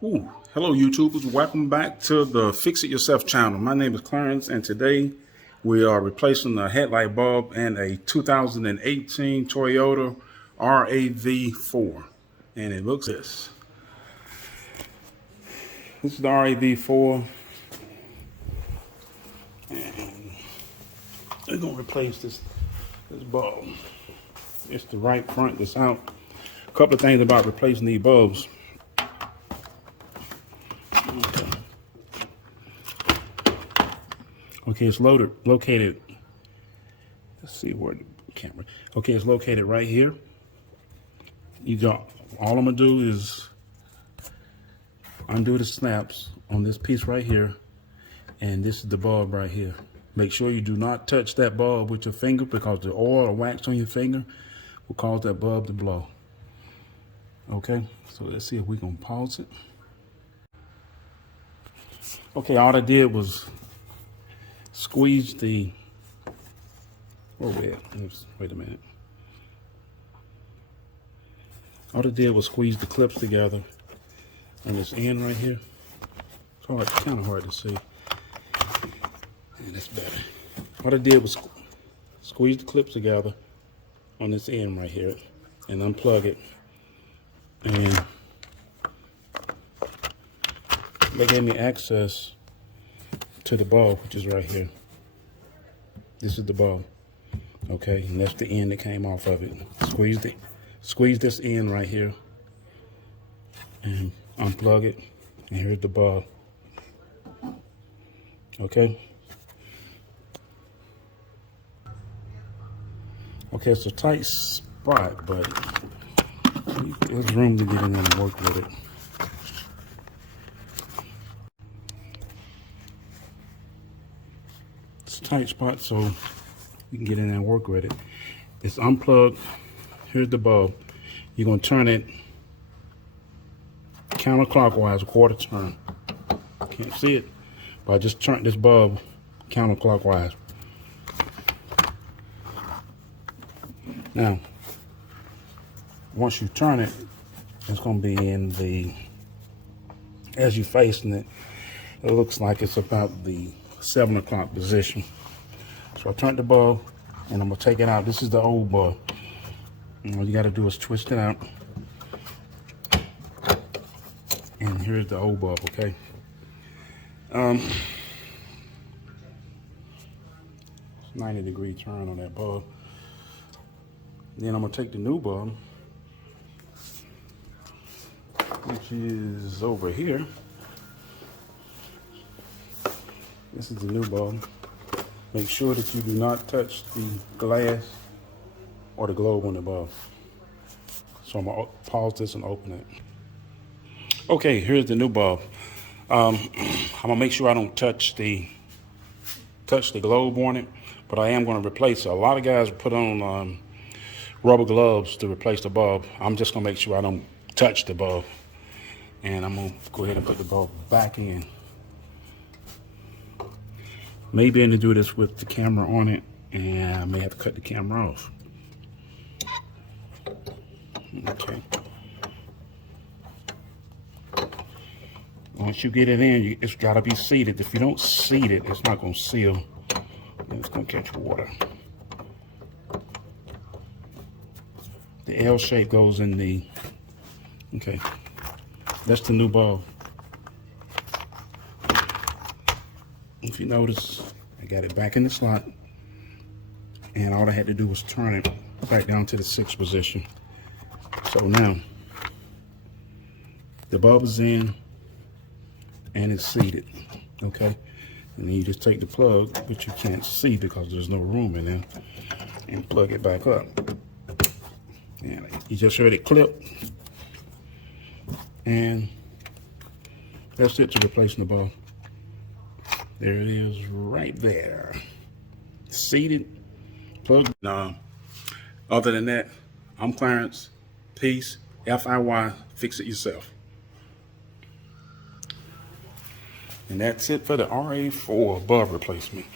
Hello YouTubers, welcome back to the Fix It Yourself channel. My name is Clarence and today we are replacing a headlight bulb in a 2018 Toyota RAV4. And it looks this. This is the RAV4. And we're going to replace this bulb. It's the right front that's out. A couple of things about replacing these bulbs. Okay, it's located, let's see where the camera, okay, it's located right here. All I'm gonna do is undo the snaps on this piece right here, and this is the bulb right here. Make sure you do not touch that bulb with your finger, because the oil or wax on your finger will cause that bulb to blow. Okay, so let's see if we can pause it. Okay, all I did was squeeze the, wait a minute. All I did was squeeze the clips together on this end right here. It's kind of hard to see. And that's better. What I did was squeeze the clips together on this end right here and unplug it. And they gave me access to the bulb, which is right here. This is the bulb, okay, and that's the end that came off of it. Squeeze this end right here and unplug it, and here's the bulb. Okay, it's a tight spot, but there's room to get in there and work with it. Tight spot, so you can get in there and work with it. It's unplugged. Here's the bulb. You're going to turn it counterclockwise, a quarter turn. Can't see it, but I just turned this bulb counterclockwise. Now, once you turn it, it's going to be in the, as you're facing it, it looks like it's about the 7 o'clock position. So I turned the bulb and I'm gonna take it out. This is the old bulb. And all you gotta do is twist it out. And here's the old bulb, okay? 90-degree turn on that bulb. Then I'm gonna take the new bulb, which is over here. This is the new bulb. Make sure that you do not touch the glass or the globe on the bulb. So I'm gonna pause this and open it. Okay, here's the new bulb. I'm gonna make sure I don't touch the globe on it, but I am gonna replace it. A lot of guys put on rubber gloves to replace the bulb. I'm just gonna make sure I don't touch the bulb. And I'm gonna go ahead and put the bulb back in. Maybe I'm gonna do this with the camera on it, and I may have to cut the camera off. Okay. Once you get it in, it's gotta be seated. If you don't seat it, it's not gonna seal, and it's gonna catch water. The L shape goes in the, okay, that's the new bulb. If you notice, I got it back in the slot, and all I had to do was turn it back down to the 6th position. So now, the bulb is in, and it's seated, okay? And then you just take the plug, which you can't see because there's no room in there, and plug it back up. And you just heard it clip, and that's it to replacing the bulb. There it is right there. Seated, plugged. Other than that, I'm Clarence. Peace. FIY, fix it yourself. And that's it for the RA4 bulb replacement.